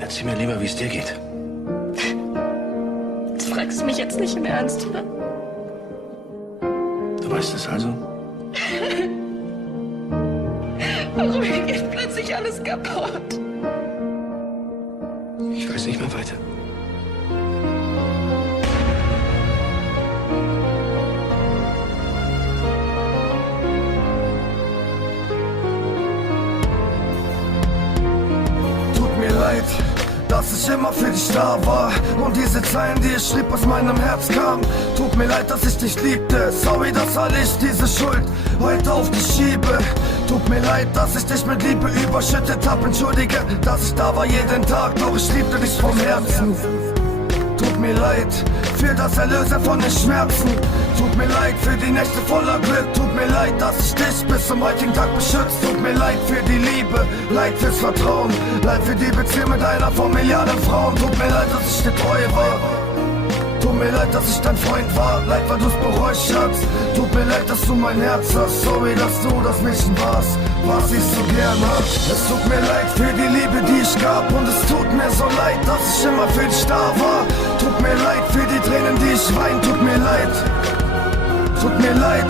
Erzähl mir lieber, wie es dir geht. Du fragst mich jetzt nicht im Ernst, oder? Du weißt es also? Warum geht plötzlich alles kaputt? Ich weiß nicht mehr weiter. Tut mir leid, dass ich immer für dich da war und diese Zeilen, die ich schrieb, aus meinem Herz kamen. Tut mir leid, dass ich dich liebte. Sorry, dass all ich diese Schuld heute auf dich schiebe. Tut mir leid, dass ich dich mit Liebe überschüttet hab. Entschuldige, dass ich da war jeden Tag, doch ich liebte dich vom Herzen. Tut mir leid für das Erlösen von den Schmerzen. Tut mir leid für die Nächte voller Glück. Tut mir leid, dass ich dich bis zum heutigen Tag beschützt. Tut mir leid für die Liebe, leid fürs Vertrauen, leid für die Beziehung mit einer familiären Frau. Tut mir leid, dass ich dir treu war. Tut mir leid, dass ich dein Freund war. Leid, weil du's bereut, Schatz. Tut mir leid, dass du mein Herz hast. Sorry, dass du das Mädchen warst, was ich so gern hab. Es tut mir leid für die Liebe, die ich gab. Und es tut mir so leid, dass ich immer für dich da war. Tut mir leid für die Tränen, die ich wein. Tut mir leid. Tut mir leid,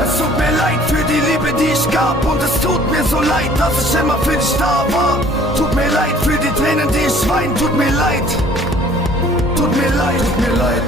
es tut mir leid für die Liebe, die ich gab. Und es tut mir so leid, dass ich immer für dich da war. Tut mir leid für die Tränen, die ich wein. Tut mir leid. Tut mir leid,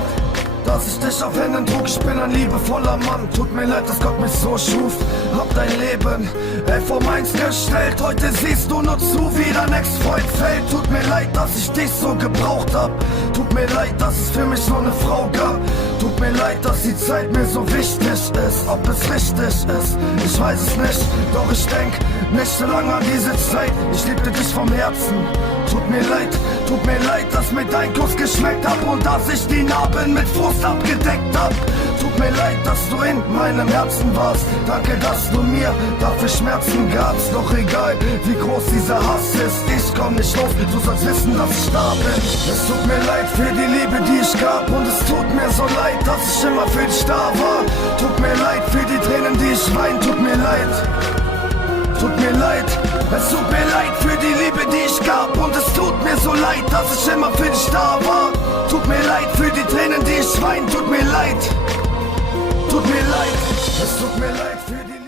dass ich dich auf Händen trug. Ich bin ein liebevoller Mann. Tut mir leid, dass Gott mich so schuf. Hab dein Leben 11 um 1 gestellt. Heute siehst du nur zu, wie dein Ex-Freund fällt. Tut mir leid, dass ich dich so gebraucht hab. Tut mir leid, dass es für mich so eine Frau gab. Tut mir leid, dass die Zeit mir so wichtig ist. Ob es richtig ist, ich weiß es nicht. Doch ich denk nicht so lange an diese Zeit. Ich liebte dich vom Herzen. Tut mir leid, dass mir dein Kuss geschmeckt hab und dass ich die Narben mit Frust abgedeckt hab. Tut mir leid, dass du in meinem Herzen warst. Danke, dass du mir dafür Schmerzen gabst. Doch egal, wie groß dieser Hass ist, ich komm nicht los. Du sollst wissen, dass ich da bin. Es tut mir leid für die Liebe, die ich gab. Und es tut mir so leid, dass ich immer für dich da war. Tut mir leid für die Tränen, die ich wein. Tut mir leid. Tut mir leid, es tut mir leid für die Liebe, die ich gab. Und es tut mir so leid, dass ich immer für dich da war. Tut mir leid für die Tränen, die ich wein. Tut mir leid. Tut mir leid, es tut mir leid für die Liebe.